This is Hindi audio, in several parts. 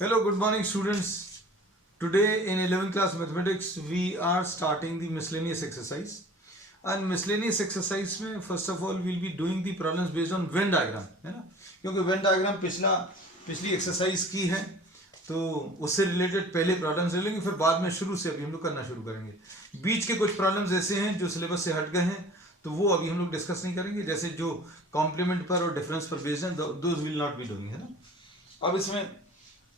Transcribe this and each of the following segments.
Hello, good morning, students. Today in 11th class mathematics, we are starting the miscellaneous exercise. And miscellaneous exercise में first of all we'll be doing the problems based on Venn diagram, है ना? क्योंकि Venn diagram पिछली एक्सरसाइज की है, तो उससे रिलेटेड पहले प्रॉब्लम्स ले लेंगे, फिर बाद में शुरू से अभी हम लोग करना शुरू करेंगे. बीच के कुछ प्रॉब्लम्स ऐसे हैं जो सिलेबस से हट गए हैं, तो वो अभी हम लोग डिस्कस नहीं करेंगे. जैसे जो कॉम्प्लीमेंट पर और डिफरेंस पर बेस्ड हैं, those will not be doing, है ना. अब इसमें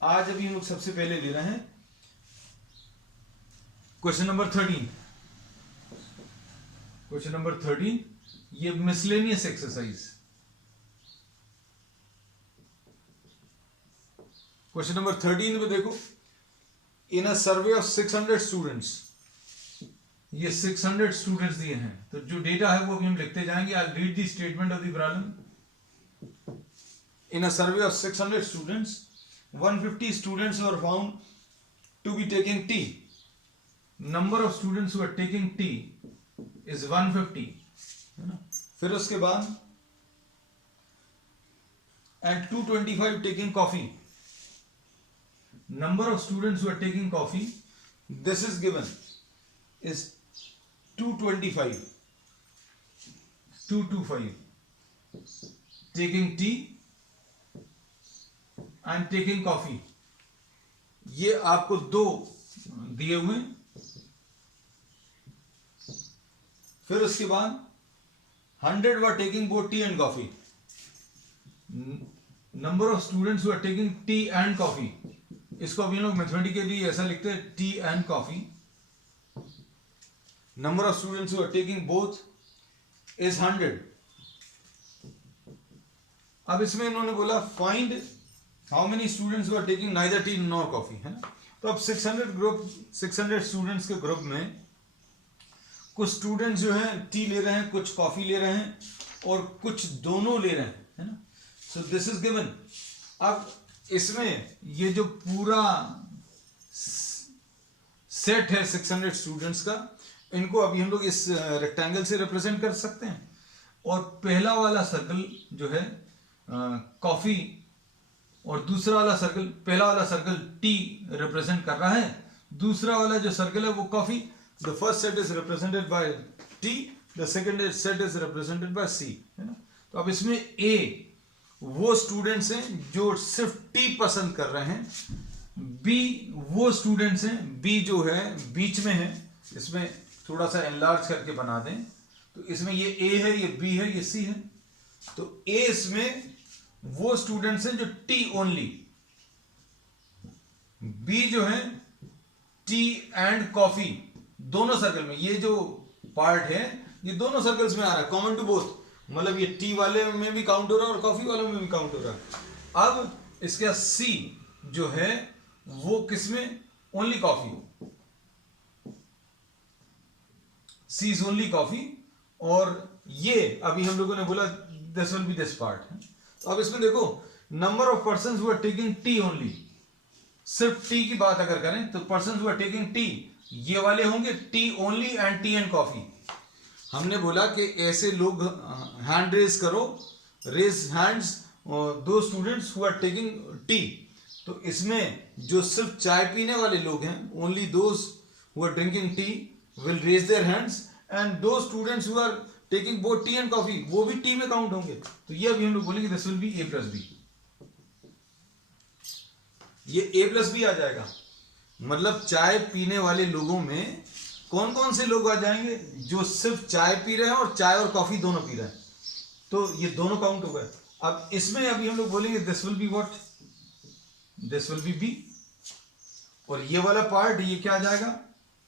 आज अभी हम लोग सबसे पहले ले रहे हैं क्वेश्चन नंबर 13. क्वेश्चन नंबर 13, ये मिसलेनियस एक्सरसाइज. क्वेश्चन नंबर 13 में देखो, इन अ सर्वे ऑफ 600 स्टूडेंट्स, ये 600 स्टूडेंट्स दिए हैं, तो जो डेटा है वो अभी हम लिखते जाएंगे. I read the statement of the problem. In a survey of 600 students, 150 students were found to be taking tea. Number of students who are taking tea is 150, है ना. फिर उसके बाद and 225 taking coffee. Number of students who are taking coffee, this is given, is 225. 225 taking tea and taking coffee. ये आपको दो दिए हुए. फिर उसके बाद 100 were taking both tea and coffee. Number of students who are taking tea and coffee, इसको अभी लोग मैथमेटिकली ऐसा लिखते हैं, tea and coffee. Number of students who are taking both is 100. अब इसमें इन्होंने बोला find how many students are taking neither tea nor coffee, है ना. तो अब 600 स्टूडेंट्स के ग्रुप में कुछ स्टूडेंट्स जो हैं टी ले रहे हैं, कुछ कॉफी ले रहे हैं, और कुछ दोनों ले रहे हैं, है ना. So this is given. अब इसमें ये जो पूरा सेट है 600 स्टूडेंट्स का, इनको अभी हम लोग इस रेक्टेंगल से रिप्रेजेंट कर सकते हैं. और पहला वाला सर्कल जो है कॉफी, और दूसरा वाला सर्कल, पहला वाला सर्कल टी रिप्रेजेंट कर रहा है, दूसरा वाला जो सर्कल है वो coffee. The first set is represented by T, the second set is represented by C, है ना. तो अब इसमें ए वो स्टूडेंट्स हैं जो सिर्फ टी पसंद कर रहे हैं, बी वो स्टूडेंट्स हैं, बी जो है बीच में है, इसमें थोड़ा सा एनलार्ज करके बना दें, तो इसमें ये ए है, ये बी है, ये सी है. तो ए इसमें वो स्टूडेंट्स हैं जो टी ओनली, बी जो है टी एंड कॉफी, दोनों सर्कल में. ये जो पार्ट है ये दोनों सर्कल्स में आ रहा है, कॉमन टू बोथ, मतलब ये टी वाले में भी काउंट हो रहा है और कॉफी वाले में भी काउंट हो रहा है. अब इसका सी जो है वो किसमें, only coffee, C is only coffee. और ये अभी हम लोगों ने बोला this will be this part. तो अब इसमें देखो, number of persons who are taking tea only, सिर्फ टी की बात अगर करें तो persons who are taking tea ये वाले होंगे, tea only and tea and coffee. हमने बोला कि ऐसे लोग हैंड रेज करो, रेज हैंड्स दो students who are taking T. तो इसमें जो सिर्फ चाय पीने वाले लोग हैं, only those who are drinking tea will raise their hands, and those students who are taking both tea and coffee, वो भी टी में काउंट होंगे. तो ये अभी हम लोग बोलेंगे this will be A plus B. ये ए प्लस बी आ जाएगा. मतलब चाय पीने वाले लोगों में कौन कौन से लोग आ जाएंगे, जो सिर्फ चाय पी रहे हैं और चाय और कॉफी दोनों पी रहे हैं, तो ये दोनों काउंट हो गए. अब इसमें अभी हम लोग बोलेंगे this will be what, this will be B. और ये वाला पार्ट ये क्या आ जाएगा,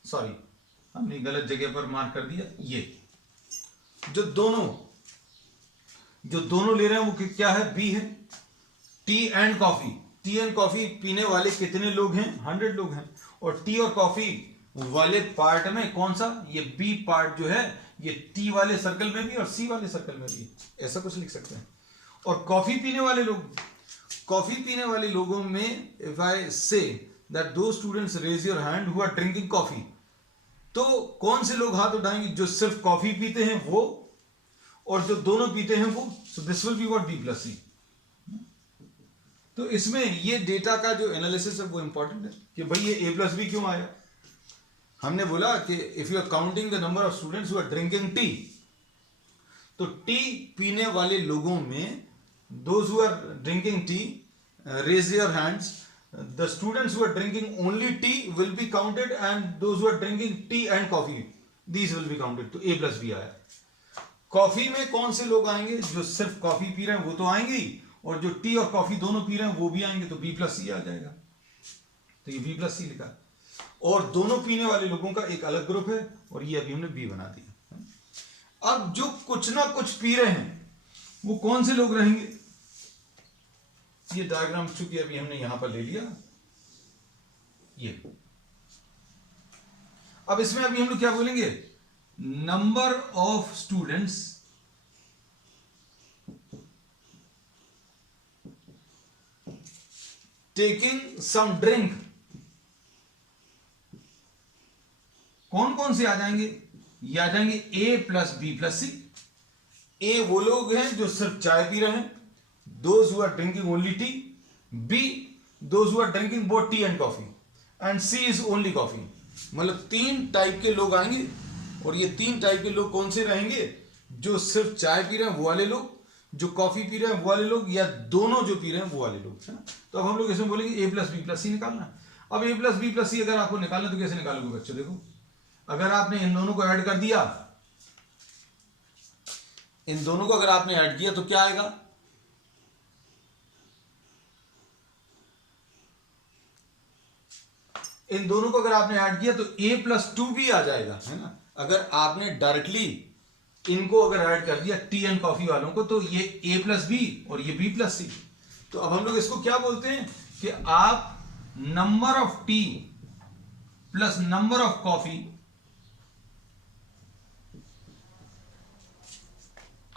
सॉरी हमने गलत जगह पर मार्क कर दिया. ये जो दोनों ले रहे हैं वो क्या है, बी है. T and coffee, T and coffee पीने वाले कितने लोग हैं, 100 लोग हैं. और टी और कॉफी वाले पार्ट में कौन सा, ये बी पार्ट जो है, ये टी वाले सर्कल में भी और सी वाले सर्कल में भी, ऐसा कुछ लिख सकते हैं. और कॉफी पीने वाले लोगों में इफ आई से दैट दो students raise your hand who are drinking coffee, तो कौन से लोग हाथ उठाएंगे, जो सिर्फ कॉफी पीते हैं वो, और जो दोनों पीते हैं वो. So this will be what, B plus C. तो इसमें ये डेटा का जो एनालिसिस है वो इंपॉर्टेंट है कि भाई ये ए प्लस बी क्यों आया। हमने बोला कि if you are counting the number of students who are drinking tea, तो टी पीने वाले लोगों में those who are drinking tea, raise your hands, the students who are drinking only tea will be counted and those who are drinking tea and coffee these will be counted. तो ए प्लस बी आया। कॉफी में कौन से लोग आएंगे? जो सिर्फ कॉफी पी रहे हैं वो तो आएंगे ही, और जो टी और कॉफी दोनों पी रहे हैं वो भी आएंगे, तो बी प्लस सी आ जाएगा। तो ये बी प्लस सी लिखा। और दोनों पीने वाले लोगों का एक अलग ग्रुप है, और ये अभी हमने बी बना दिया। अब जो कुछ ना कुछ पी रहे हैं वो कौन से लोग रहेंगे? ये डायग्राम चूंकि अभी हमने यहां पर ले लिया ये। अब इसमें अभी हम लोग क्या बोलेंगे? Number of students taking some drink. कौन कौन से आ जाएंगे? ये आ जाएंगे A plus B plus C. A वो लोग हैं जो सिर्फ चाय पी रहे हैं, those who are drinking only tea. B those who are drinking both tea and coffee, and C is only coffee. मतलब 3 टाइप के लोग आएंगे, और ये 3 टाइप के लोग कौन से रहेंगे? जो सिर्फ चाय पी रहे हैं वो वाले लोग, जो कॉफी पी रहे हैं वो वाले लोग, या दोनों जो पी रहे हैं वो वाले लोग, है ना। तो अब हम लोग इसमें बोलेंगे ए प्लस बी प्लस सी निकालना। अब ए प्लस बी प्लस सी अगर आपको निकालना तो कैसे निकालोगे बच्चों? देखो, अगर आपने इन दोनों को ऐड कर दिया, इन दोनों को अगर आपने ऐड किया तो क्या आएगा? इन दोनों को अगर आपने ऐड किया तो a प्लस 2b आ जाएगा, है ना। अगर आपने डायरेक्टली इनको अगर ऐड कर दिया टी एंड कॉफी वालों को, तो ये a प्लस बी और ये b प्लस सी। तो अब हम लोग इसको क्या बोलते हैं कि आप number of T plus number of coffee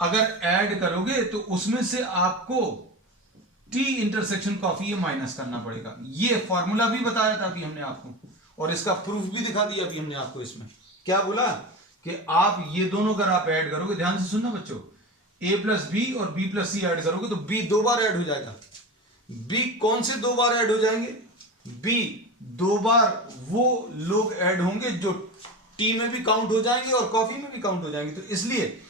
अगर ऐड करोगे तो उसमें से आपको टी इंटरसेक्शन कॉफी ये माइनस करना पड़ेगा। ये फॉर्मूला भी बताया था अभी हमने आपको, और इसका प्रूफ भी दिखा दिया अभी हमने आपको। इसमें क्या बोला कि आप ये दोनों अगर आप ऐड करोगे, ध्यान से सुनना बच्चों, ए प्लस बी और बी प्लस सी ऐड करोगे तो बी 2 बार ऐड हो जाएगा। बी कौन से 2 बार ऐड हो जाएंगे? बी 2 बार वो लोग ऐड होंगे जो टी में भी काउंट हो जाएंगे और कॉफी में भी काउंट हो जाएंगे। तो इसलिए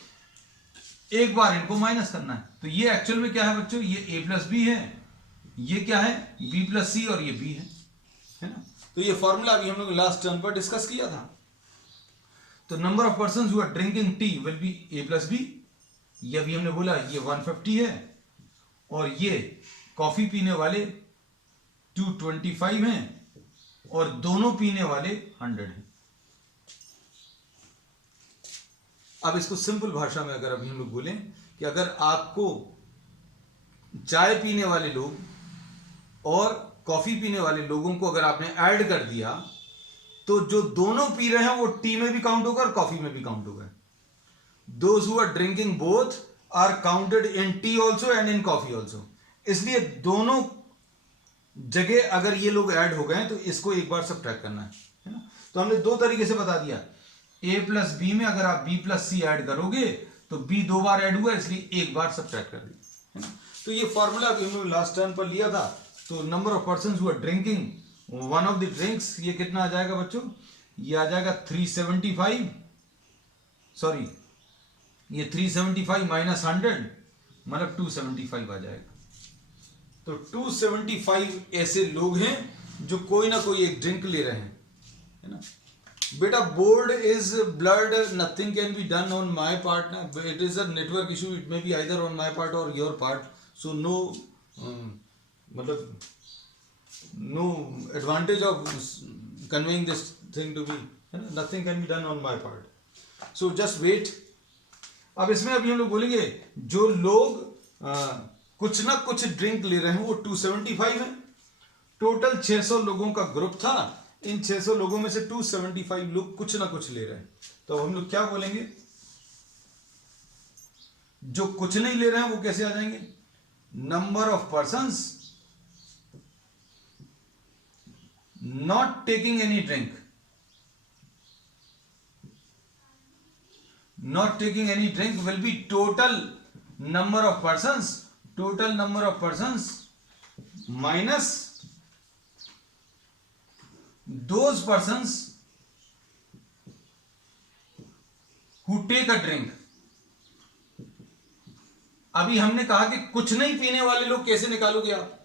एक बार इनको माइनस करना है। तो ये एक्चुअल में क्या है बच्चों? ये ए प्लस बी है, ये क्या है? बी प्लस सी, और ये बी है ना। तो ये फॉर्मूला अभी हम लोग लास्ट टर्न पर डिस्कस किया था। तो number of person who are drinking tea will be A plus B. ये अभी हमने बोला ये 150 है, और ये कॉफी पीने वाले 225 हैं, और दोनों पीने वाले 100 हैं। अब इसको सिंपल भाषा में अगर अभी हम लोग बोलें कि अगर आपको चाय पीने वाले लोग और कॉफी पीने वाले लोगों को अगर आपने ऐड कर दिया, तो जो दोनों पी रहे हैं वो टी में भी काउंट होगा और कॉफी में भी काउंट होगा। Those who are drinking both are counted in tea also and in coffee also. इसलिए दोनों जगह अगर ये लोग ऐड हो गए तो इसको एक बार सबट्रैक्ट करना है ना। तो हमने 2 तरीके से बता दिया। ए प्लस बी में अगर आप बी प्लस सी ऐड करोगे तो बी 2 बार ऐड हुआ, इसलिए एक बार सबट्रैक्ट कर दिया, है ना। तो ये फॉर्मूला अभी हम लोग लास्ट टर्न पर लिया था। तो number of person who are drinking one of the drinks, ये कितना आ जाएगा बच्चों? ये आ जाएगा 375, सॉरी ये 375 माइनस 100 मतलब 275 आ जाएगा। तो 275 ऐसे लोग हैं जो कोई ना कोई एक ड्रिंक ले रहे हैं, है ना। बेटा board is blurred, nothing can be done on my part. It is a network issue, it may be either on my part और योर पार्ट। सो नो मतलब no advantage of conveying this thing to be, nothing can be done on my part, so just wait. अब इसमें अभी हम लोग बोलेंगे जो लोग कुछ ना कुछ ड्रिंक ले रहे हैं वो 275 है। टोटल 600 लोगों का ग्रुप था, इन 600 लोगों में से 275 लोग कुछ ना कुछ ले रहे हैं। तो हम लोग क्या बोलेंगे? जो कुछ नहीं ले रहे हैं वो कैसे आ जाएंगे? Number of persons not taking any drink, not taking any drink will be total number of persons minus those persons who take a drink. अभी हमने कहा कि कुछ नहीं पीने वाले लोग कैसे निकालोगे आप?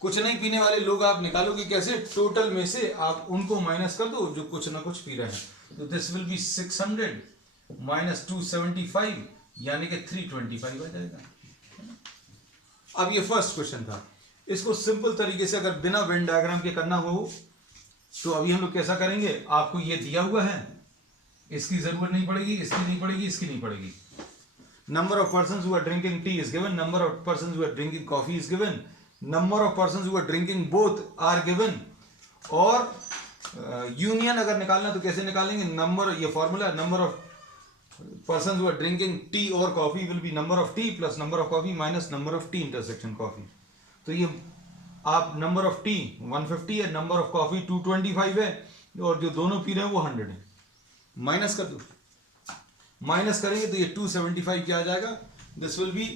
कुछ नहीं पीने वाले लोग आप निकालोगे कैसे? टोटल में से आप उनको माइनस कर दो जो कुछ ना कुछ पी रहे हैं। तो दिस विल बी 600 माइनस 275 यानी कि 325 आ जाएगा। अब ये फर्स्ट क्वेश्चन था। इसको सिंपल तरीके से अगर बिना वेन डायग्राम के करना हो तो अभी हम लोग कैसा करेंगे? आपको ये दिया हुआ है, इसकी जरूरत नहीं पड़ेगी, इसकी नहीं पड़ेगी, इसकी नहीं पड़ेगी। Number of persons who are drinking tea is given. Number of persons who are drinking coffee is given. Number of persons who are drinking both are given. और यूनियन अगर निकालना तो कैसे निकालेंगे? नंबर, ये formula, number of persons who are drinking tea or coffee will be number of tea plus number of coffee minus number of tea intersection coffee. तो ये आप नंबर ऑफ टी 150 है, नंबर ऑफ कॉफी 225 है, और जो दोनों पी रहे हैं वो 100 है। माइनस कर दो, माइनस करेंगे तो ये 275 क्या आ जाएगा? This will be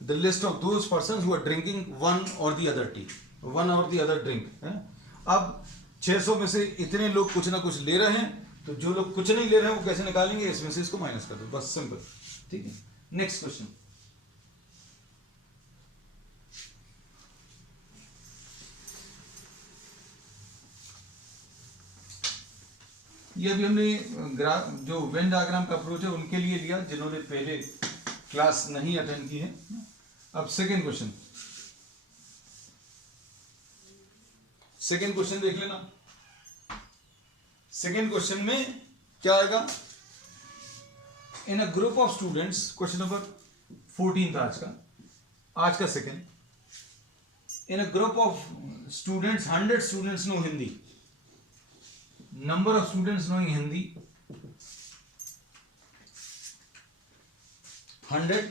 the list of those persons who are drinking one और द अदर टी, वन और द अदर ड्रिंक। अब 600 में से इतने लोग कुछ ना कुछ ले रहे हैं, तो जो लोग कुछ नहीं ले रहे हैं वो कैसे निकालेंगे? इसमें से इसको माइनस कर दो, बस सिंपल। ठीक है, नेक्स्ट क्वेश्चन। ये भी हमने जो वेन डायग्राम का अप्रोच है उनके लिए लिया जिन्होंने पहले क्लास नहीं अटेंड की है। अब सेकेंड क्वेश्चन, सेकेंड क्वेश्चन देख लेना। सेकेंड क्वेश्चन में क्या आएगा? In a group of students, question number 14 था आज का second. In a group of students, 100 students know Hindi. Number of students knowing Hindi 100,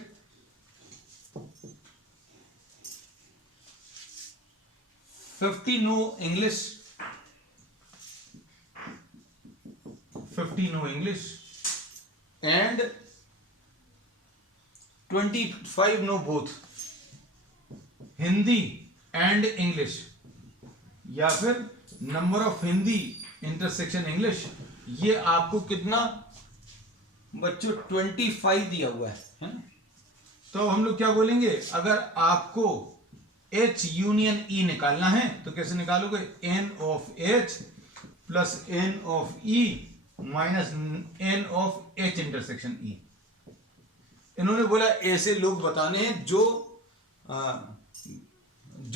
50 know English, 50 know English, and 25 know both Hindi and English। या फिर number of Hindi intersection English, ये आपको कितना बच्चों 25 दिया हुआ है। तो हम लोग क्या बोलेंगे? अगर आपको H यूनियन E निकालना है तो कैसे निकालोगे? N of H plus N of E minus N of H intersection E। इन्होंने बोला ऐसे लोग बताने हैं जो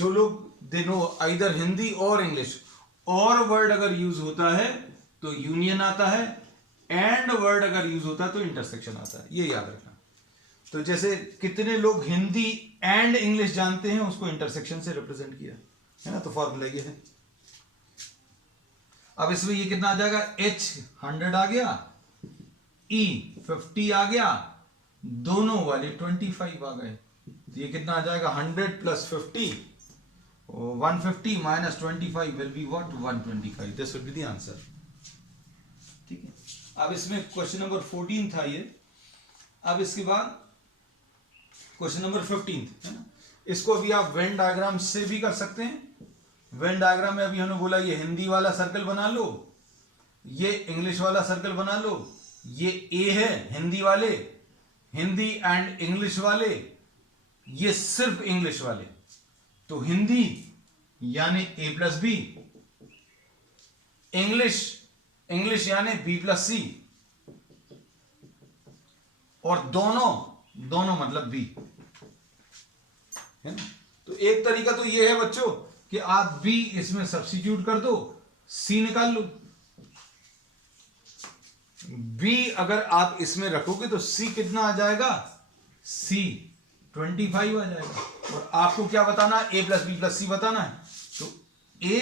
लोग दे नो आइदर हिंदी और इंग्लिश। और वर्ड अगर यूज होता है तो यूनियन आता है, एंड वर्ड अगर यूज होता है तो इंटरसेक्शन आता है, ये याद रखना। तो जैसे कितने लोग हिंदी एंड इंग्लिश जानते हैं उसको इंटरसेक्शन से रिप्रेजेंट किया है ना, तो फॉर्मूला ये है। अब इसमें ये कितना आ जाएगा? H 100 आ गया, E 50 आ गया, दोनों वाले 25 आ गए, तो ये कितना आ जाएगा? 100 plus 50, 150 minus 25 will be what? 125। this will be the answer। ठीक है, अब इसमें क्वेश्चन नंबर 14 था ये। अब इसके बाद क्वेश्चन नंबर 15 है ना, इसको अभी आप वेन डायग्राम से भी कर सकते हैं। वेन डायग्राम में अभी हमने बोला ये हिंदी वाला सर्कल बना लो, ये इंग्लिश वाला सर्कल बना लो, ये ए है हिंदी वाले, हिंदी एंड इंग्लिश वाले, ये सिर्फ इंग्लिश वाले। तो हिंदी यानी A प्लस बी, इंग्लिश यानी B प्लस सी, और दोनों मतलब B है ना। तो एक तरीका तो ये है बच्चों कि आप B इसमें सब्स्टिट्यूट कर दो, C निकाल लो। B अगर आप इसमें रखोगे तो C कितना आ जाएगा? C 25 आ जाएगा। और आपको क्या बताना? A प्लस बी प्लस सी बताना है, तो A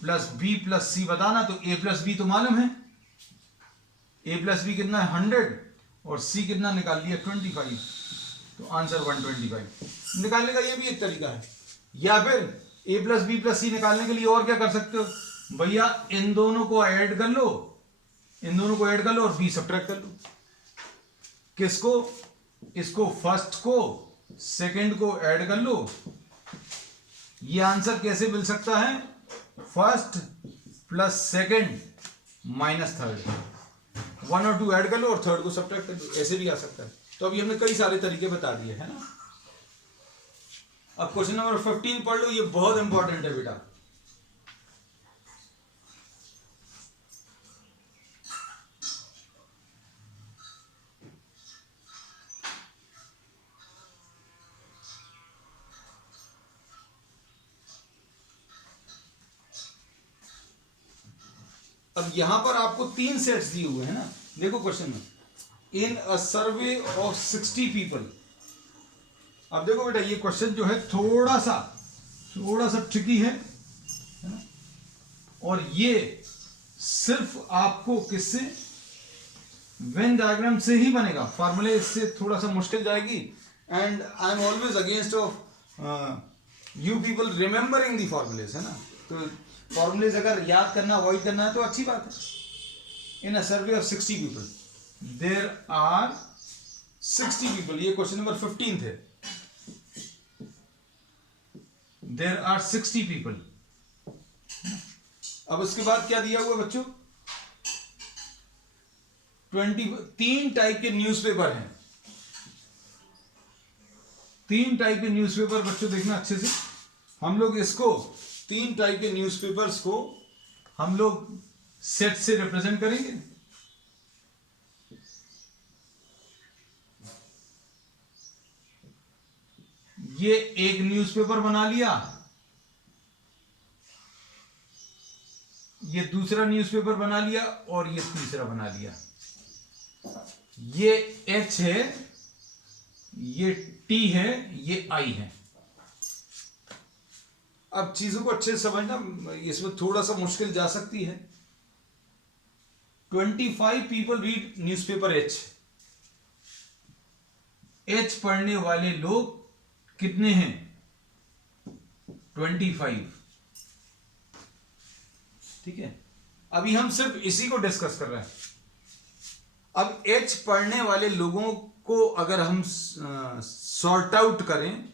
प्लस बी प्लस सी बताना। तो A प्लस बी तो मालूम है, A प्लस बी कितना है? 100, और C कितना निकाल लिया? 25, तो आंसर 125। निकालने का ये भी एक तरीका है। या फिर A प्लस बी प्लस सी निकालने के लिए और क्या कर सकते हो भैया? इन दोनों को ऐड कर लो, इन दोनों को ऐड कर लो और B सब्ट्रैक्ट कर लो। किसको? इसको फर्स्ट को सेकंड को ऐड कर लो ये आंसर कैसे मिल सकता है? First plus second minus third, 1 और 2 ऐड कर लो और थर्ड को सब्ट्रैक्ट कर लो, ऐसे भी आ सकता है। तो अभी हमने कई सारे तरीके बता दिए है ना। अब क्वेश्चन नंबर 15 पढ़ लो, ये बहुत इंपॉर्टेंट है बेटा। अब यहां पर आपको 3 सेट्स दिए हुए हैं ना, देखो क्वेश्चन में, इन अ सर्वे ऑफ 60 पीपल। अब देखो बेटा, ये क्वेश्चन जो है थोड़ा सा ट्रिकी है ना? और ये सिर्फ आपको किससे, वेन डायग्राम से ही बनेगा, फार्मूले इससे थोड़ा सा मुश्किल जाएगी। And I am always against of you people remembering the formulas, है ना। तो फॉर्मूलेज अगर याद करना, अवॉइड करना है तो अच्छी बात है। In a survey of 60 people there are 60 people, ये क्वेश्चन नंबर 15 थे। There are 60 people. अब उसके बाद क्या दिया हुआ बच्चों, 3 टाइप के न्यूज़पेपर हैं। 3 टाइप के न्यूज़पेपर बच्चों देखना अच्छे से, हम लोग इसको 3 टाइप के न्यूज़पेपर्स को हम लोग सेट से रिप्रेजेंट करेंगे। ये एक न्यूज़पेपर बना लिया, ये दूसरा न्यूज़पेपर बना लिया और ये तीसरा बना लिया। ये H है, ये T है, ये I है। अब चीजों को अच्छे से समझना, इसमें थोड़ा सा मुश्किल जा सकती है। 25 people read newspaper H। H पढ़ने वाले लोग कितने हैं? 25। ठीक है, अभी हम सिर्फ इसी को डिस्कस कर रहे हैं। अब H पढ़ने वाले लोगों को अगर हम सॉर्ट आउट करें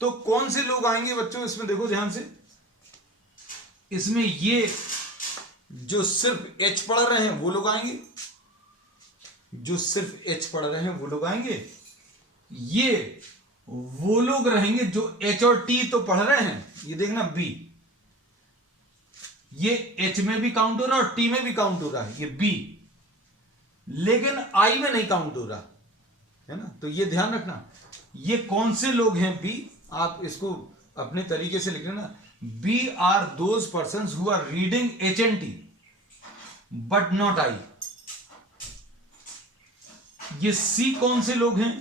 तो कौन से लोग आएंगे बच्चों? इसमें देखो ध्यान से, इसमें ये जो सिर्फ H पढ़ रहे हैं वो लोग आएंगे, जो सिर्फ H पढ़ रहे हैं वो लोग आएंगे। ये वो लोग रहेंगे जो H और T तो पढ़ रहे हैं, ये देखना B, ये H में भी काउंट हो रहा है और T में भी काउंट हो रहा है, ये B, लेकिन I में नहीं काउंट हो रहा है ना। तो ये ध्यान रखना, ये कौन से लोग हैं B, आप इसको अपने तरीके से लिख लेना। B are those persons who are reading H and T but not I। ये C कौन से लोग हैं?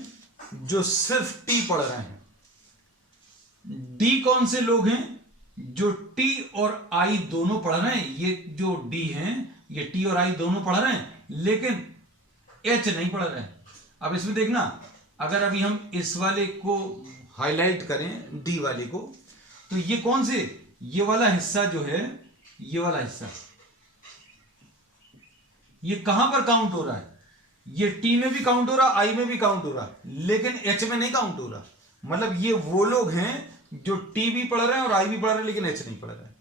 जो सिर्फ T पढ़ रहे हैं। D कौन से लोग हैं? जो T और I दोनों पढ़ रहे हैं। ये जो D हैं, ये T और I दोनों पढ़ रहे हैं, लेकिन H नहीं पढ़ रहे हैं। अब इसमें देखना, अगर अभी हम इस वाले को हाईलाइट करें, D वाले को, तो ये कौन से, ये वाला हिस्सा जो है, ये वाला हिस्सा, ये कहां पर काउंट हो रहा है? ये T में भी काउंट हो रहा, I में भी काउंट हो रहा, लेकिन H में नहीं काउंट हो रहा। मतलब ये वो लोग हैं जो T भी पढ़ रहे हैं और I भी पढ़ रहे हैं, लेकिन H नहीं पढ़ रहे हैं।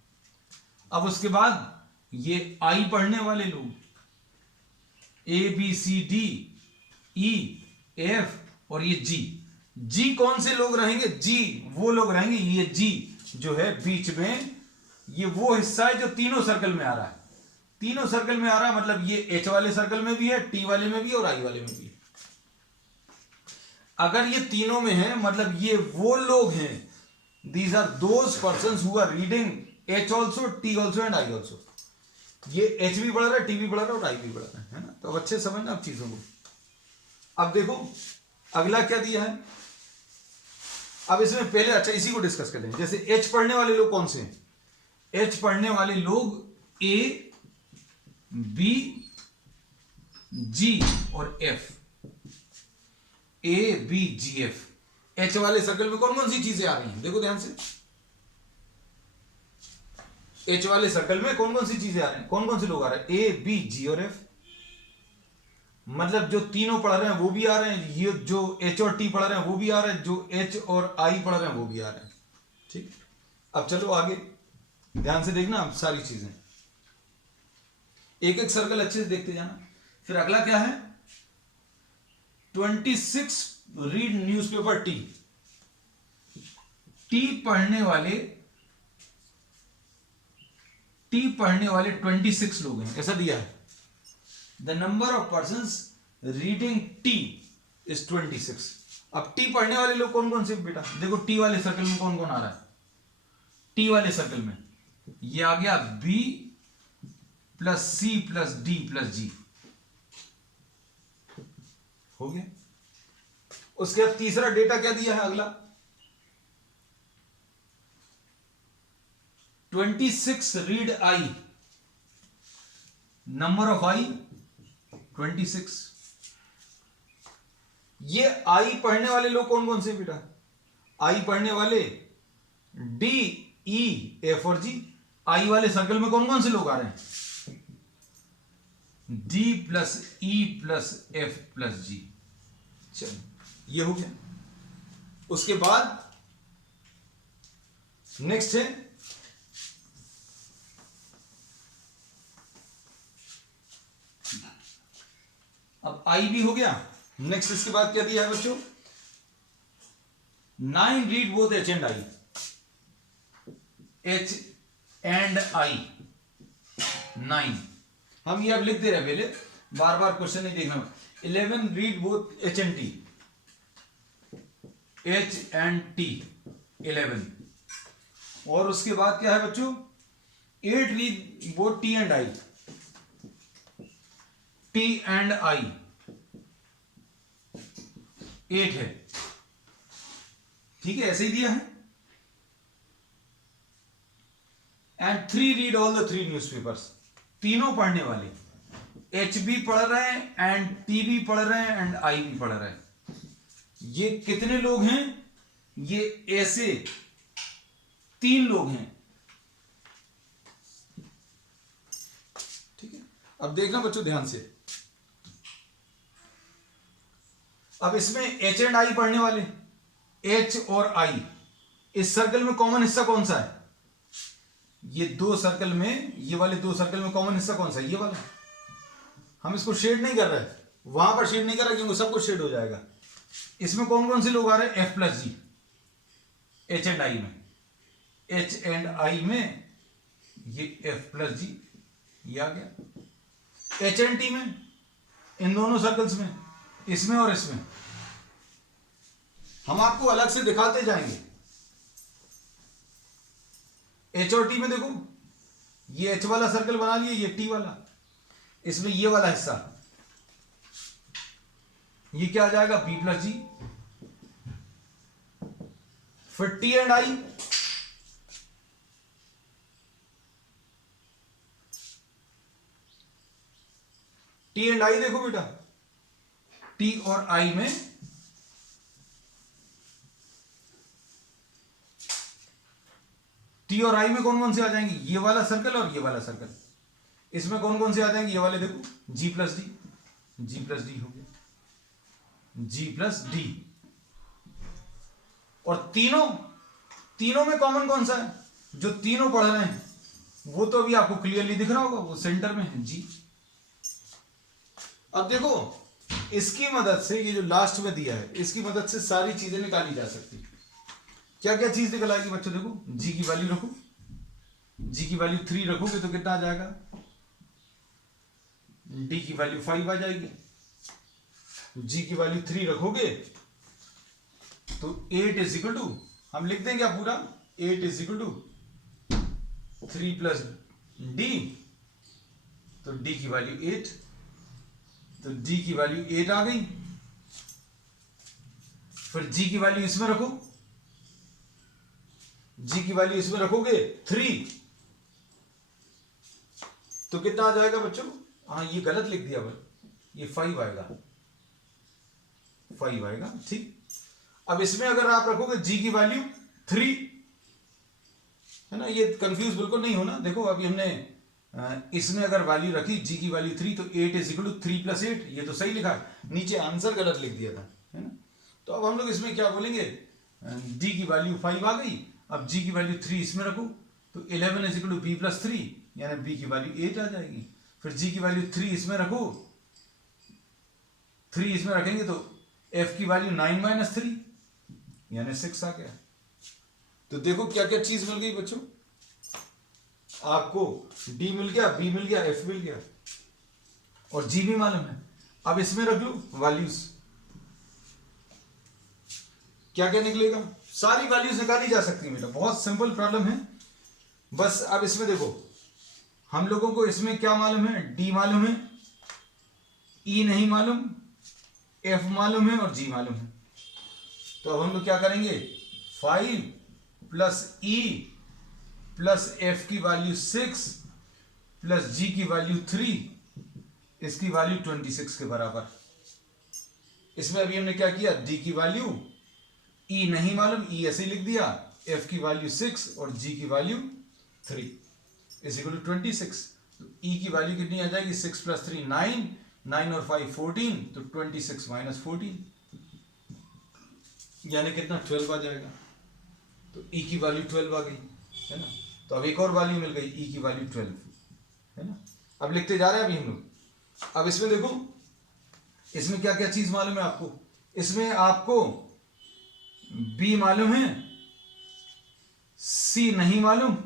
अब उसके बाद ये I पढ़ने वाले लोग, A B C D E F और ये G कौन से लोग रहेंगे? G वो लोग रहेंगे, ये G जो है बीच में, ये वो हिस्सा है जो तीनों सर्कल में आ रहा है। तीनों सर्कल में आ रहा है, मतलब ये H वाले सर्कल में भी है, T वाले में भी और I वाले में भी है। अगर ये तीनों में है, मतलब ये वो लोग हैं, these are those persons who are reading H also, T also and I also। ये H भी पढ़ रहा है, T भी पढ़ रहा है और I भी पढ़ रहा है ना। तो अब अच्छे समझना अब चीजों को। अब देखो अगला क्या दिया है। अब इसमें पहले अच्छा इसी को डिस्कस कर लेंगे। जैसे H पढ़ने वाले लोग कौन से हैं? H पढ़ने वाले लोग A B G और F, A B G F। H वाले सर्कल में कौन कौन सी चीजें आ रही हैं? देखो ध्यान से, H वाले सर्कल में कौन कौन सी चीजें आ रही हैं, कौन कौन से लोग आ रहे हैं? A B G और F। मतलब जो तीनों पढ़ रहे हैं वो भी आ रहे हैं, ये जो H और T पढ़ रहे हैं वो भी आ रहे हैं, जो H और I पढ़ रहे हैं वो भी आ रहे हैं। ठीक, अब चलो आगे, ध्यान से देखना अब सारी चीजें, एक एक सर्कल अच्छे से देखते जाना। फिर अगला क्या है, 26 रीड न्यूज़पेपर टी। टी पढ़ने वाले 26 लोग हैं, ऐसा दिया है। The number of persons reading T is 26। अब टी पढ़ने वाले लोग कौन कौन से बेटा, देखो टी वाले सर्कल में कौन कौन आ रहा है। टी वाले सर्कल में ये आ गया B plus C plus D plus G, हो गया। उसके बाद तीसरा डेटा क्या दिया है अगला, 26 रीड आई, नंबर ऑफ आई 26। ये आई पढ़ने वाले लोग कौन कौन से बेटा, आई पढ़ने वाले डी ई एफ और जी। आई वाले सर्कल में कौन कौन से लोग आ रहे हैं, D plus E plus F plus G. चलो ये हो गया। उसके बाद नेक्स्ट है अब आई भी हो गया। नेक्स्ट इसके बाद क्या दिया है बच्चों, 9 read both H and I, H and आई 9। हम ये अब लिख दे रहे पहले, बार बार क्वेश्चन नहीं देखना। 11 read both H and T, H and T 11। और उसके बाद क्या है बच्चों, 8 read both tea and I, T and I 8 है, ठीक है, ऐसे ही दिया है। And 3 read all the 3 newspapers, तीनों पढ़ने वाले, एच भी पढ़ रहे हैं एंड टी भी पढ़ रहे हैं एंड आई भी पढ़ रहे हैं। ये कितने लोग हैं, ये ऐसे 3 लोग हैं, ठीक है। अब देखना बच्चों ध्यान से, अब इसमें एच एंड आई पढ़ने वाले, एच और आई, इस सर्कल में कॉमन हिस्सा कौन सा है, ये 2 सर्कल में, ये वाले 2 सर्कल में कॉमन हिस्सा कौन सा है, ये वाला। हम इसको शेड नहीं कर रहे, वहां पर शेड नहीं कर रहे क्योंकि सब कुछ शेड हो जाएगा। इसमें कौन कौन से लोग आ रहे हैं, F plus G, H and I में, एच एंड आई में ये एफ प्लस जी, ये आ गया। एच एंड टी में, इन दोनों सर्कल्स में, इसमें और इसमें, हम आपको अलग से दिखाते जाएंगे। एच और टी में देखो, ये एच वाला सर्कल बना लिए, ये टी वाला, इसमें ये वाला हिस्सा, ये क्या आ जाएगा, बी प्लस जी। फिर T and I, T and I देखो बेटा, टी और आई में टी और आई में कौन कौन से आ जाएंगे, ये वाला सर्कल और ये वाला सर्कल। इसमें कौन कौन से आ जाएंगे, ये वाले देखो, जी प्लस डी, जी प्लस डी हो गया, जी प्लस डी। और तीनों में कॉमन कौन सा है, जो तीनों पढ़ रहे हैं वो तो अभी आपको क्लियरली दिख रहा होगा, वो सेंटर में है जी। अब देखो इसकी मदद से, ये जो लास्ट में दिया है, इसकी मदद से सारी चीजें निकाली जा सकती। क्या क्या चीज निकल आएगी बच्चों, देखो जी की वैल्यू रखो, जी की वैल्यू 3 रखोगे तो कितना आ जाएगा, डी की वैल्यू 5 आ जाएगी। जी की वैल्यू 3 रखोगे तो 8 इज इक्वल टू, हम लिख देंगे आप पूरा, 8 is equal to 3 plus D, तो डी की वैल्यू 8, तो डी की वैल्यू 8 आ गई। फिर जी की वैल्यू इसमें रखो, जी की वैल्यू इसमें रखोगे 3, तो कितना आ जाएगा बच्चों, हाँ ये गलत लिख दिया भाई, ये 5 आएगा, 5 आएगा, ठीक। अब इसमें अगर आप रखोगे जी की वैल्यू 3, है ना, ये कंफ्यूज बिल्कुल नहीं होना। देखो अभी हमने इसमें अगर वैल्यू रखी जी की वैल्यू 3, तो 8 इज इक्वल टू 3 प्लस 8, ये तो सही लिखा है, नीचे आंसर गलत लिख दिया था, है ना। तो अब हम लोग इसमें क्या बोलेंगे, डी की वैल्यू 5 आ गई, अब जी की वैल्यू 3 इसमें रखो तो 11 is equal to B plus 3, यानी बी की वैल्यू 8 आ जाएगी। फिर जी की वैल्यू 3 इसमें रखो, 3 इसमें रखेंगे तो एफ की वैल्यू 9 माइनस 3 यानी 6 आ गया। तो देखो क्या क्या चीज मिल गई बच्चों, आपको डी मिल गया, बी मिल गया, एफ मिल गया और जी भी मालूम है। अब इसमें रख लो वैल्यूज, क्या क्या निकलेगा, सारी वैल्यूज निकाली जा सकती है बेटा, बहुत सिंपल प्रॉब्लम है। बस अब इसमें देखो हम लोगों को इसमें क्या मालूम है, डी मालूम है, ई नहीं मालूम, एफ मालूम है और जी मालूम है। तो अब हम लोग क्या करेंगे, 5 प्लस ई प्लस एफ की वैल्यू 6 प्लस जी की वैल्यू 3, इसकी वैल्यू 26 के बराबर। इसमें अभी हमने क्या किया, डी की वैल्यू, ई नहीं मालूम, ई ऐसे ही लिख दिया, एफ की वैल्यू 6 और जी की वैल्यू 3 इज इक्वल टू 26। तो ई की वैल्यू कितनी आ जाएगी, 6 प्लस 3 9, 9 और 5 14, तो 26 माइनस 14 यानी कितना 12 आ जाएगा। तो ई की वैल्यू 12 आ गई है ना। तो अब एक और वैल्यू मिल गई, ई की वैल्यू 12 है ना। अब लिखते जा रहे हैं अभी हम लोग। अब इसमें देखो इसमें क्या क्या चीज मालूम है आपको, इसमें आपको बी मालूम है, सी नहीं मालूम,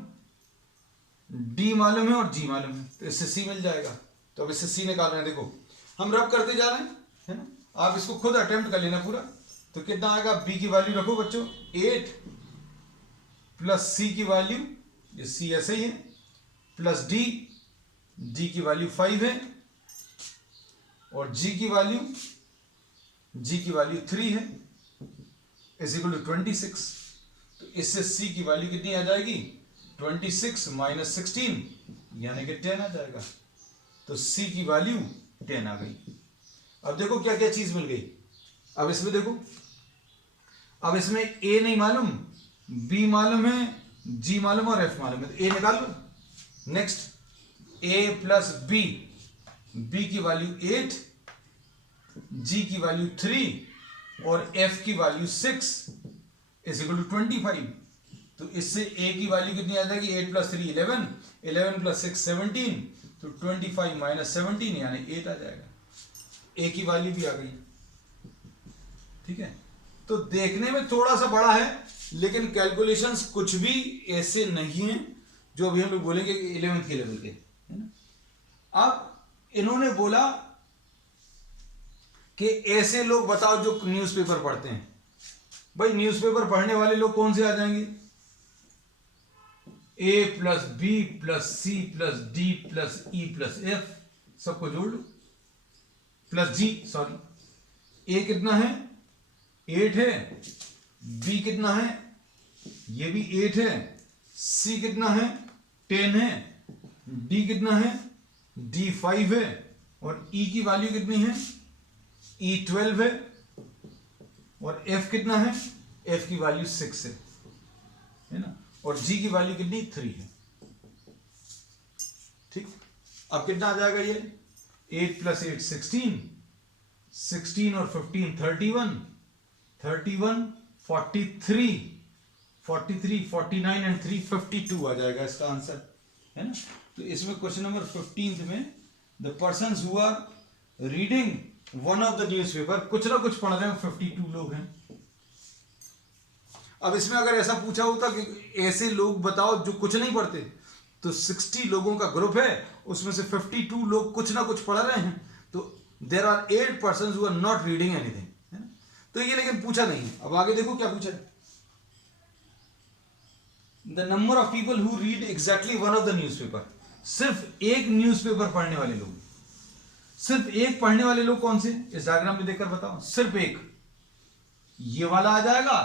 डी मालूम है और जी मालूम है, तो इससे सी मिल जाएगा। तो अब इससे सी निकाल रहे हैं, देखो हम रब करते जा रहे हैं है ना, आप इसको खुद अटेम्प्ट कर लेना पूरा। तो कितना आएगा, बी की वैल्यू रखो बच्चों 8 प्लस सी की वैल्यू, ये सी ऐसे ही है, प्लस डी, डी की वैल्यू 5 है और जी की वैल्यू 3 है इज इक्वल टू 26। तो इससे सी की वैल्यू कितनी आ जाएगी, 26 माइनस 16 यानी कि 10 आ जाएगा। तो सी की वैल्यू 10 आ गई। अब देखो क्या क्या चीज मिल गई। अब इसमें देखो, अब इसमें ए नहीं मालूम, बी मालूम है, जी मालूम और एफ मालूम है, तो ए निकाल लो। नेक्स्ट ए प्लस बी, बी की वैल्यू 8, जी की वैल्यू 3 और एफ की वैल्यू 6 इज इक्वल टू 25। तो इससे ए की वैल्यू कितनी आ जाएगी, 8 प्लस 3 11, 11 प्लस 6 17, तो 25 माइनस 17 यानी 8 आ जाएगा। ए की वैल्यू भी आ गई, ठीक है। तो देखने में थोड़ा सा बड़ा है लेकिन कैलकुलेशंस कुछ भी ऐसे नहीं है जो अभी हम लोग बोलेंगे कि 11th के लेवल के है ना। अब इन्होंने बोला कि ऐसे लोग बताओ जो न्यूज़पेपर पढ़ते हैं। भाई न्यूज़पेपर पढ़ने वाले लोग कौन से आ जाएंगे, A plus B plus C plus D plus E plus F, सबको जोड़ लो, प्लस जी, सॉरी ए कितना है 8 है, बी कितना है, ये भी 8 है, सी कितना है 10 है, डी कितना है, डी 5 है और ई की वैल्यू कितनी है, ई 12 है और एफ कितना है, एफ की वैल्यू 6 है ना, और जी की वैल्यू कितनी 3 है। ठीक, अब कितना आ जाएगा ये, 8 प्लस 8 16, 16 और 15 31, 31 43, 43 49 एंड 3 52 आ जाएगा इसका आंसर है ना। तो इसमें क्वेश्चन नंबर 15 में the persons who are reading one of the newspaper, कुछ ना कुछ पढ़ रहे हैं, 52 लोग हैं। अब इसमें अगर ऐसा पूछा होता कि ऐसे लोग बताओ जो कुछ नहीं पढ़ते, तो 60 लोगों का ग्रुप है, उसमें से 52 लोग कुछ ना कुछ पढ़ रहे हैं, तो there are 8 persons who are not reading anything है ना। तो ये लेकिन पूछा नहीं है। अब आगे देखो क्या पूछा है, the number of people who read exactly one of the newspaper. सिर्फ एक न्यूज़पेपर पढ़ने वाले लोग, सिर्फ एक पढ़ने वाले लोग कौन से, इस डायग्राम में देखकर बताओ। सिर्फ एक, ये वाला आ जाएगा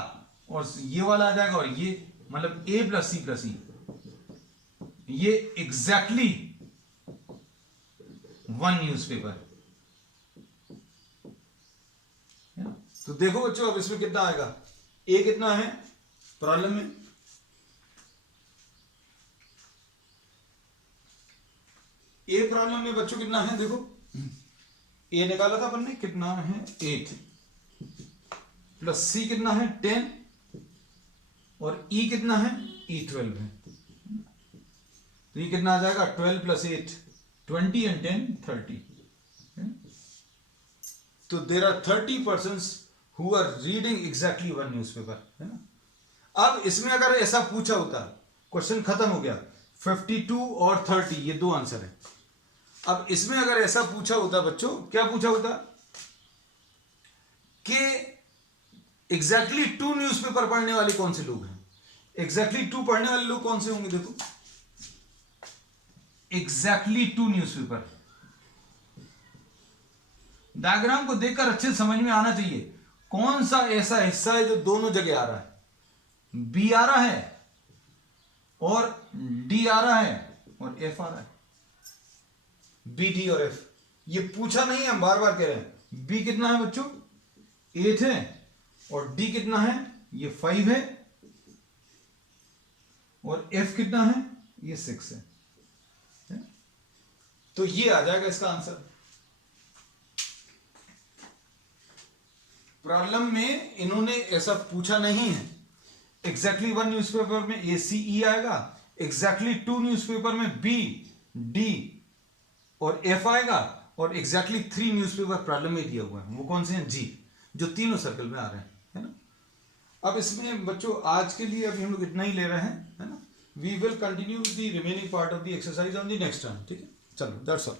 और ये वाला आ जाएगा और ये, मतलब ए प्लस सी, ये एग्जैक्टली वन न्यूज़पेपर। तो देखो बच्चों अब इसमें कितना आएगा, ए कितना है प्रॉब्लम में, ए प्रॉब्लम में बच्चों कितना है, देखो ए निकाला था अपन ने, कितना है 8 प्लस सी कितना है 10 और ई कितना है, ई 12 है, तो ये कितना आ जाएगा 12 + 8 20 and 10 30. तो there are 30 persons who are reading exactly one newspaper, है ना. अब इसमें अगर ऐसा पूछा होता, क्वेश्चन खत्म हो गया, 52 और 30 ये दो आंसर है. अब इसमें अगर ऐसा पूछा होता बच्चों, क्या पूछा होता कि एग्जैक्टली 2 न्यूज़पेपर पढ़ने वाले कौन से लोग हैं. एग्जैक्टली 2 पढ़ने वाले लोग कौन से होंगे, देखो एग्जैक्टली 2 न्यूज़पेपर. डायग्राम को देखकर अच्छे समझ में आना चाहिए कौन सा ऐसा हिस्सा है जो दोनों जगह आ रहा है. बी आ रहा है और डी आ रहा है और एफ आ रहा है. बी, डी और एफ ये पूछा नहीं है, हम बार बार कह रहे हैं. बी कितना है बच्चों, 8 है, और डी कितना है, ये 5 है, और एफ कितना है, ये 6 है. तो ये आ जाएगा इसका आंसर. प्रॉब्लम में इन्होंने ऐसा पूछा नहीं है. एग्जैक्टली 1 न्यूज़पेपर में ए, सी, ई आएगा, एग्जैक्टली 2 न्यूज़पेपर में बी, डी और एफ आएगा, और एग्जैक्टली 3 न्यूज़पेपर प्रॉब्लम में दिया हुआ है, वो कौन से हैं, जी, जो तीनों सर्कल में आ रहे हैं, है ना. अब इसमें बच्चों आज के लिए अभी हम लोग इतना ही ले रहे हैं, है ना. We will continue the remaining part of the exercise on the next time. ठीक है, चलो दैट्स ऑल.